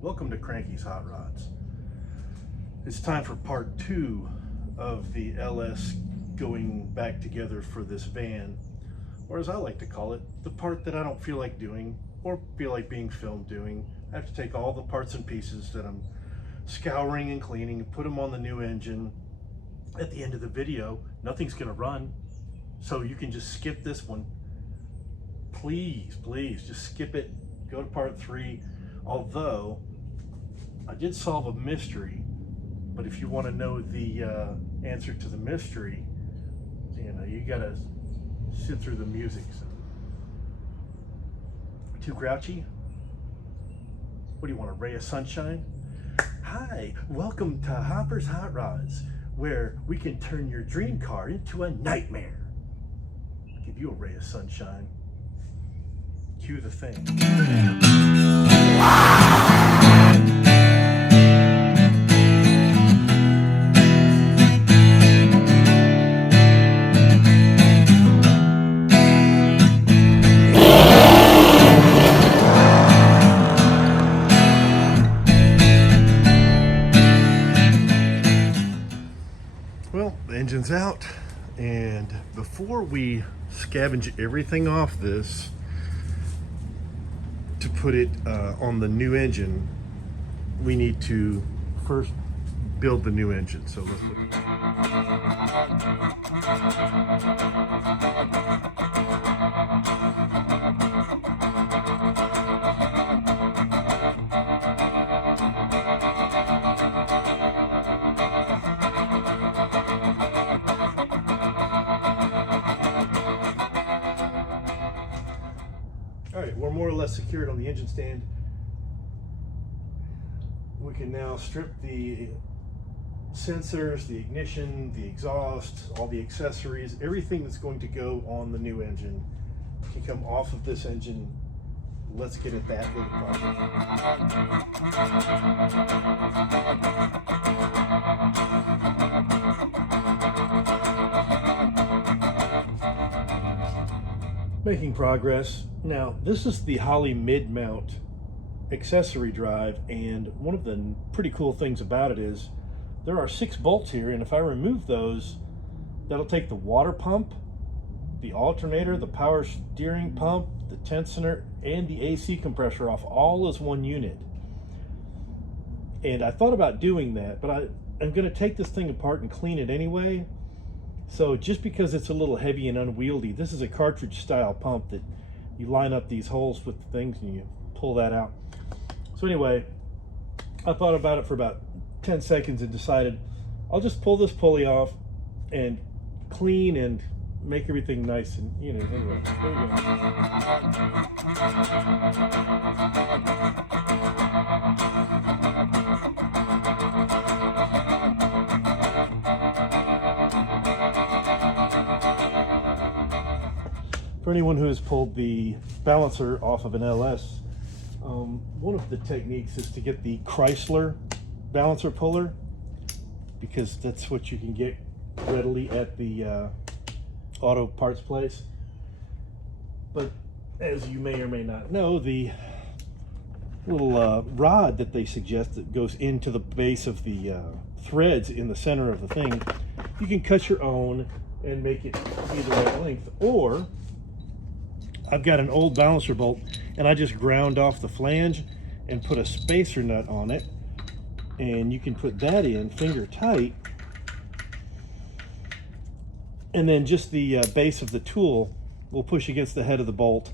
Welcome to Cranky's Hot Rods. It's time for part 2 of the LS going back together for this van, or as I like to call it, the part that I don't feel like doing or feel like being filmed doing. I have to take all the parts and pieces that I'm scouring and cleaning and put them on the new engine. At the end of the video, nothing's gonna run, so you can just skip this one. Please just skip it, go to part 3. Although I did solve a mystery, but if you want to know the answer to the mystery, you gotta sit through the music. So, too grouchy? What do you want, a ray of sunshine? Hi, welcome to Hopper's Hot Rods, where we can turn your dream car into a nightmare. I'll give you a ray of sunshine. Cue the thing. Well, the engine's out, and before we scavenge everything off this to put it on the new engine, we need to first build the new engine. So let's look at we're more or less secured on the engine stand. We can now strip the sensors, the ignition, the exhaust, all the accessories, everything that's going to go on the new engine can come off of this engine. Let's get at that little project. Making progress. Now, this is the Holley mid-mount accessory drive, and one of the pretty cool things about it is there are 6 bolts here, and if I remove those, that'll take the water pump, the alternator, the power steering pump, the tensioner, and the AC compressor off all as one unit. And I thought about doing that, but I'm going to take this thing apart and clean it anyway. So just because it's a little heavy and unwieldy, this is a cartridge style pump that you line up these holes with things and you pull that out. So anyway, I thought about it for about 10 seconds and decided I'll just pull this pulley off and clean and make everything nice and, anyway, there we For anyone who has pulled the balancer off of an LS, one of the techniques is to get the Chrysler balancer puller, because that's what you can get readily at the auto parts place. But as you may or may not know, the little rod that they suggest that goes into the base of the threads in the center of the thing, you can cut your own and make it be the right length. Or I've got an old balancer bolt and I just ground off the flange and put a spacer nut on it, and you can put that in finger tight, and then just the base of the tool will push against the head of the bolt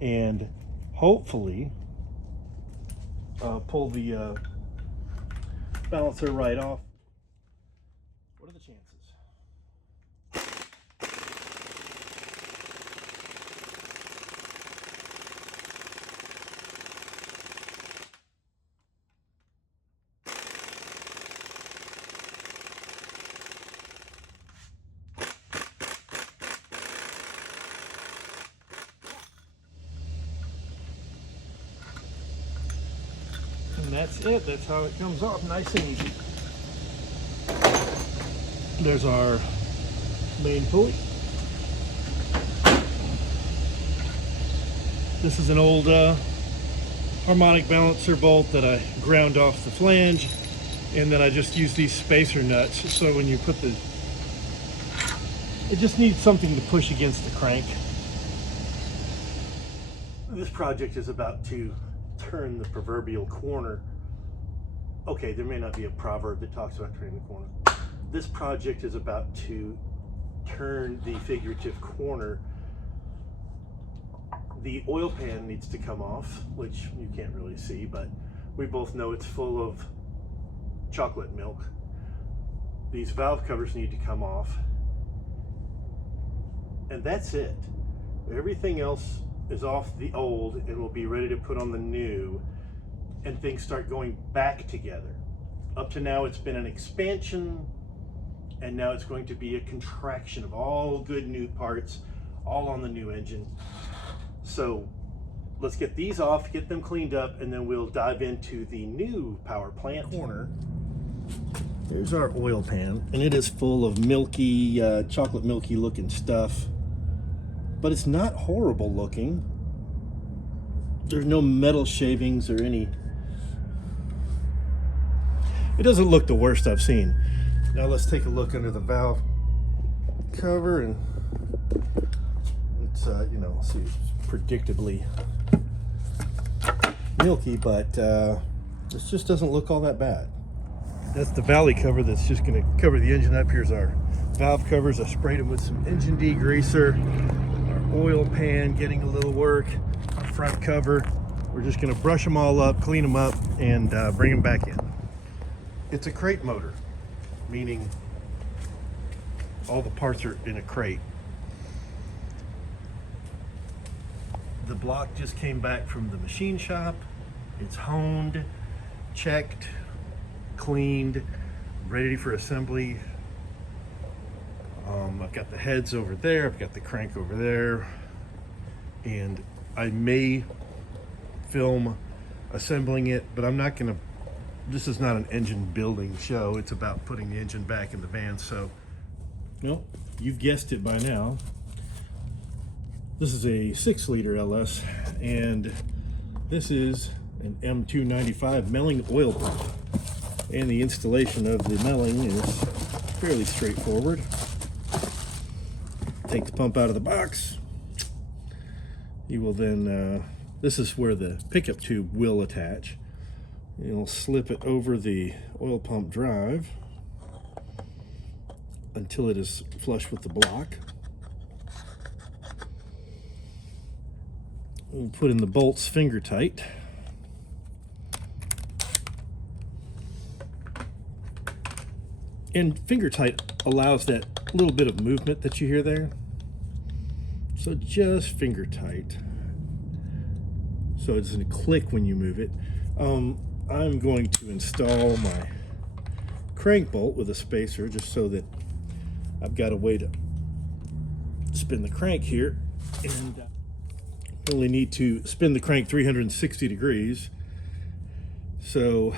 and hopefully pull the balancer right off. What are the chances? And that's it. That's how it comes off, nice and easy. There's our main pulley. This is an old harmonic balancer bolt that I ground off the flange, and then I just use these spacer nuts. So when you put the, it just needs something to push against the crank. This project is about to turn the proverbial corner. Okay, there may not be a proverb that talks about turning the corner. This project is about to turn the figurative corner. The oil pan needs to come off, which you can't really see, but we both know it's full of chocolate milk. These valve covers need to come off. And that's it. Everything else is off the old and will be ready to put on the new, and things start going back together. Up to now, it's been an expansion, and now it's going to be a contraction of all good new parts, all on the new engine. So let's get these off, get them cleaned up, and then we'll dive into the new power plant corner. There's our oil pan, and it is full of milky, chocolate milky looking stuff, but it's not horrible looking. There's no metal shavings or any. It doesn't look the worst I've seen. Now let's take a look under the valve cover, and it's, you know, see, it's predictably milky, but this just doesn't look all that bad. That's the valley cover that's just going to cover the engine up. Here's our valve covers. I sprayed them with some engine degreaser. Our oil pan getting a little work. Our front cover. We're just going to brush them all up, clean them up, and bring them back in. It's a crate motor, meaning all the parts are in a crate. The block just came back from the machine shop. It's honed, checked, cleaned, ready for assembly. I've got the heads over there, I've got the crank over there, and I may film assembling it, but I'm not gonna, this is not an engine building show. It's about putting the engine back in the van. So, well, you've guessed it by now. This is a 6-liter LS, and this is an M295 Melling oil pump. And the installation of the Melling is fairly straightforward. Take the pump out of the box. You will then, this is where the pickup tube will attach. You'll slip it over the oil pump drive until it is flush with the block. We'll put in the bolts finger tight. And finger tight allows that little bit of movement that you hear there. So just finger tight. So it doesn't click when you move it. I'm going to install my crank bolt with a spacer just so that I've got a way to spin the crank here. And only need to spin the crank 360 degrees. So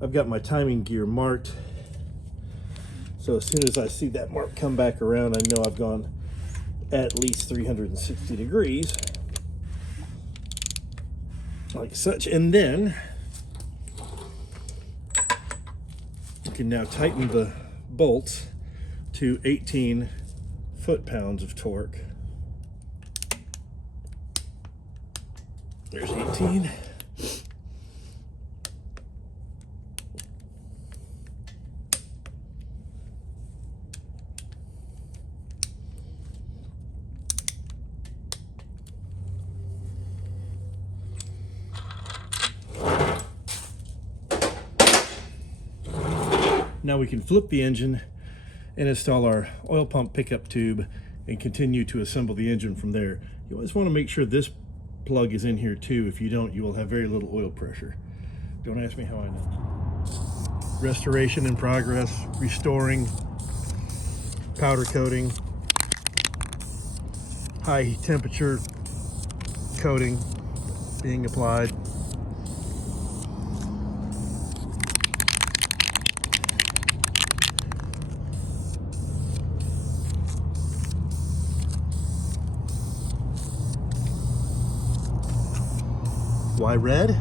I've got my timing gear marked. So as soon as I see that mark come back around, I know I've gone at least 360 degrees, like such. And then you can now tighten the bolts to 18 foot-pounds of torque. There's 18. Now we can flip the engine and install our oil pump pickup tube and continue to assemble the engine from there. You always want to make sure this plug is in here too. If you don't, you will have very little oil pressure. Don't ask me how I know. Restoration in progress, restoring, powder coating, high temperature coating being applied. Why red?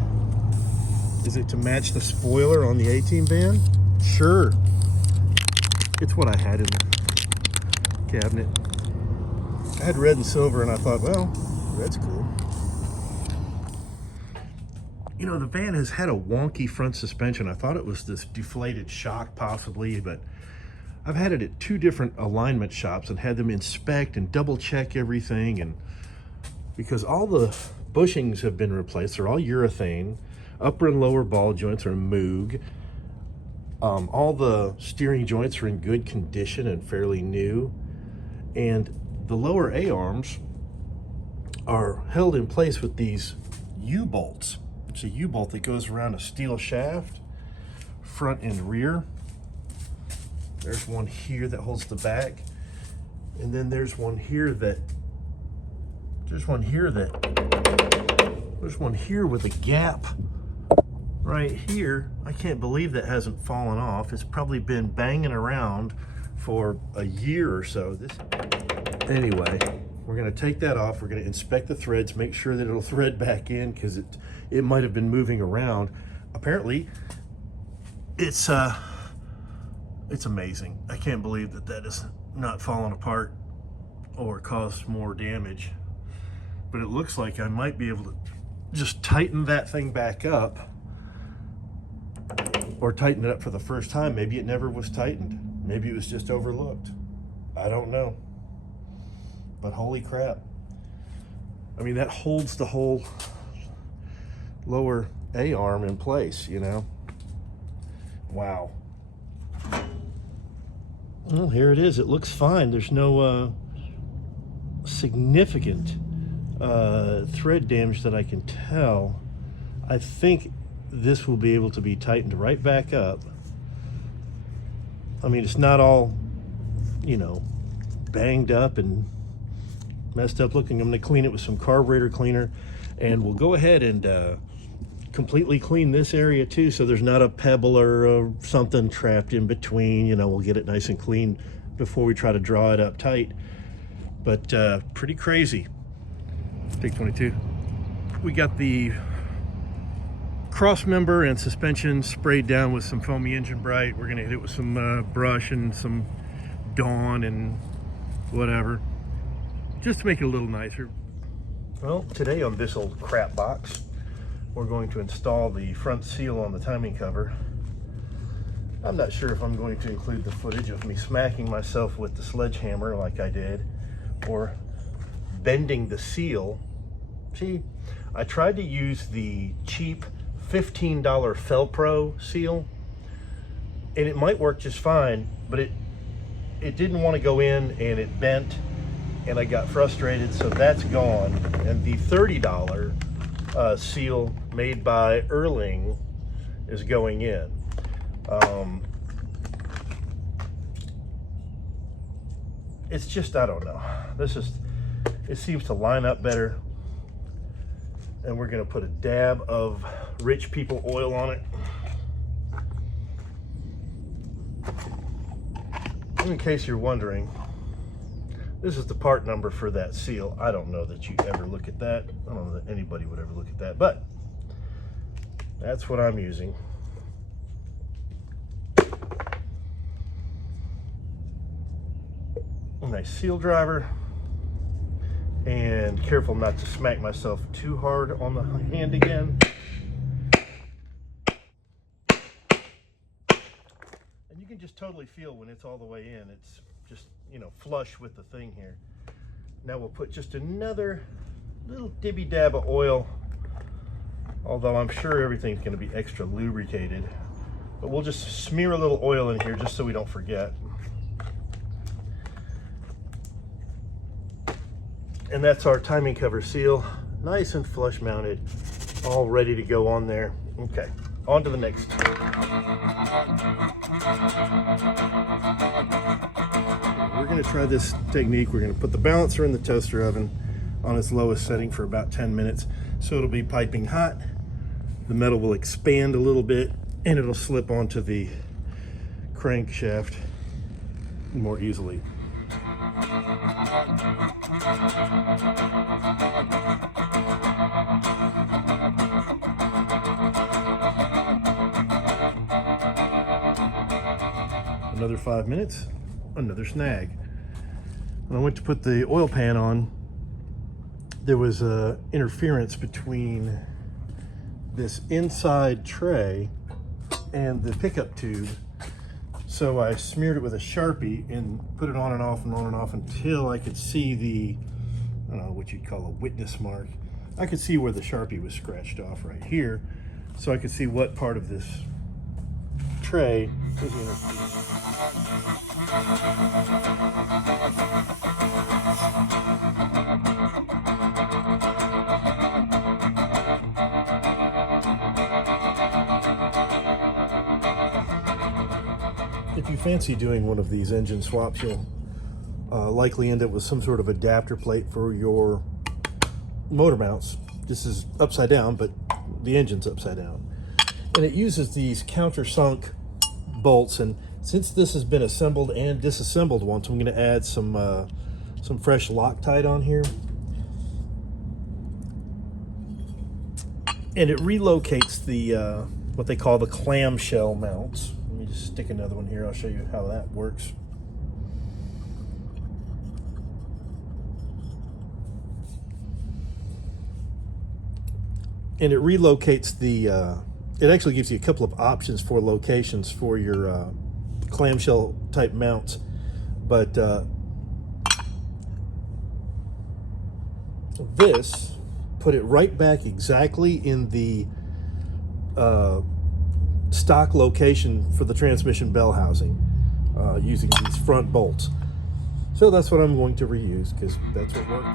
Is it to match the spoiler on the A-Team van? Sure. It's what I had in the cabinet. I had red and silver, and I thought, well, red's cool. You know, the van has had a wonky front suspension. I thought it was this deflated shock possibly, but I've had it at 2 different alignment shops and had them inspect and double check everything. And because all the bushings have been replaced, they're all urethane. Upper and lower ball joints are Moog. All the steering joints are in good condition and fairly new. And the lower A-arms are held in place with these U-bolts. It's a U-bolt that goes around a steel shaft, front and rear. There's one here that holds the back. And then there's one here that, there's one here with a gap right here. I can't believe that hasn't fallen off. It's probably been banging around for a year or so. Anyway, we're gonna take that off. We're gonna inspect the threads, make sure that it'll thread back in, because it might have been moving around. Apparently, it's amazing. I can't believe that that is not fallen apart or caused more damage. But it looks like I might be able to just tighten that thing back up, or tighten it up for the first time. Maybe it never was tightened. Maybe it was just overlooked. I don't know. But holy crap. I mean, that holds the whole lower A-arm in place, you know? Wow. Well, here it is. It looks fine. There's no significant thread damage that I can tell. I think this will be able to be tightened right back up. I mean, it's not all, you know, banged up and messed up looking. I'm going to clean it with some carburetor cleaner, and we'll go ahead and completely clean this area too, so there's not a pebble or something trapped in between. You know, we'll get it nice and clean before we try to draw it up tight. But pretty crazy. Take 22. We got the cross member and suspension sprayed down with some foamy engine bright. We're gonna hit it with some brush and some Dawn and whatever, just to make it a little nicer. Well, today on this old crap box, we're going to install the front seal on the timing cover. I'm not sure if I'm going to include the footage of me smacking myself with the sledgehammer like I did, or bending the seal. See, I tried to use the cheap $15 Felpro seal, and it might work just fine, but it didn't want to go in, and it bent, and I got frustrated, so that's gone. And the $30 seal made by Erling is going in. It's just, I don't know, it seems to line up better. And we're gonna put a dab of Rich People oil on it. In case you're wondering, this is the part number for that seal. I don't know that you ever look at that. I don't know that anybody would ever look at that, but that's what I'm using. A nice seal driver. And careful not to smack myself too hard on the hand again. And you can just totally feel when it's all the way in. It's just, you know, flush with the thing here. Now we'll put just another little dibby dab of oil, although I'm sure everything's going to be extra lubricated. But we'll just smear a little oil in here just so we don't forget. And that's our timing cover seal, nice and flush mounted, all ready to go on there. Okay, on to the next. We're gonna try this technique. We're gonna put the balancer in the toaster oven on its lowest setting for about 10 minutes. So it'll be piping hot. The metal will expand a little bit, and it'll slip onto the crankshaft more easily. another 5 minutes, another snag. When I went to put the oil pan on, there was interference between this inside tray and the pickup tube. So I smeared it with a Sharpie and put it on and off and on and off until I could see the, I don't know what you'd call a witness mark. I could see where the Sharpie was scratched off right here. So I could see what part of this tray was interfered. If you fancy doing one of these engine swaps, you'll likely end up with some sort of adapter plate for your motor mounts. This is upside down, but the engine's upside down. And it uses these countersunk bolts, and since this has been assembled and disassembled once, I'm going to add some fresh Loctite on here. And it relocates the what they call the clamshell mounts. Let me just stick another one here. I'll show you how that works. And it relocates the, it actually gives you a couple of options for locations for your clamshell type mounts. But this put it right back exactly in the stock location for the transmission bell housing using these front bolts. So that's what I'm going to reuse because that's what worked.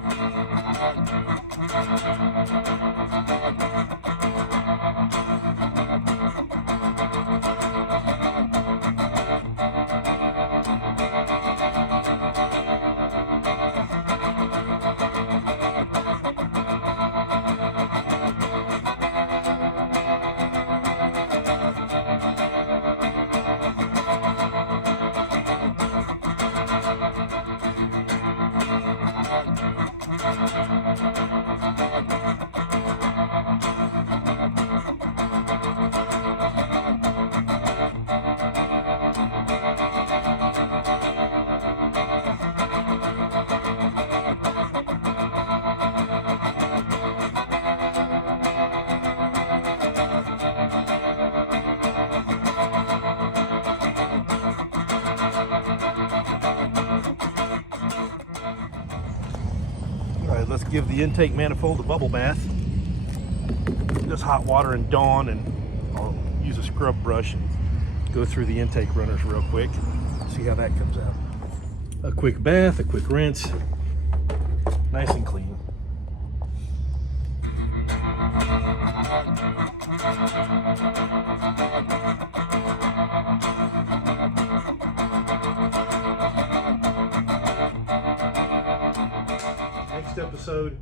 Let's give the intake manifold a bubble bath. Just hot water and Dawn, and I'll use a scrub brush and go through the intake runners real quick. See how that comes out. A quick bath, a quick rinse, nice and clean. Next episode,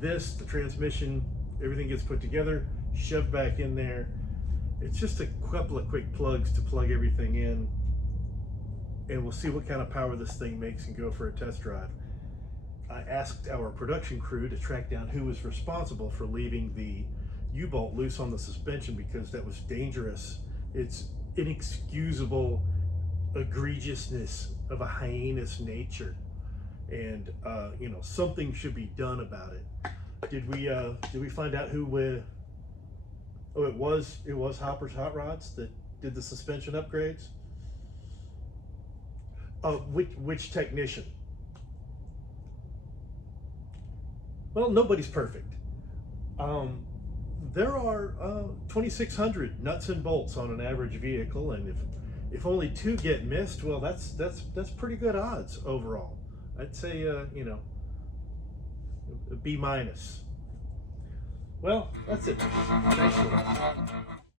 the transmission, everything gets put together, shoved back in there. It's just a couple of quick plugs to plug everything in, and we'll see what kind of power this thing makes and go for a test drive. I asked our production crew to track down who was responsible for leaving the U-bolt loose on the suspension because that was dangerous. It's inexcusable egregiousness of a heinous nature. And you know, something should be done about it. Did we find out who? Oh, it was Hopper's Hot Rods that did the suspension upgrades. Which technician? Well, nobody's perfect. There are 2,600 nuts and bolts on an average vehicle, and if only 2 get missed, well, that's pretty good odds overall. I'd say, you know, a B-. Well, that's it. Thanks for watching.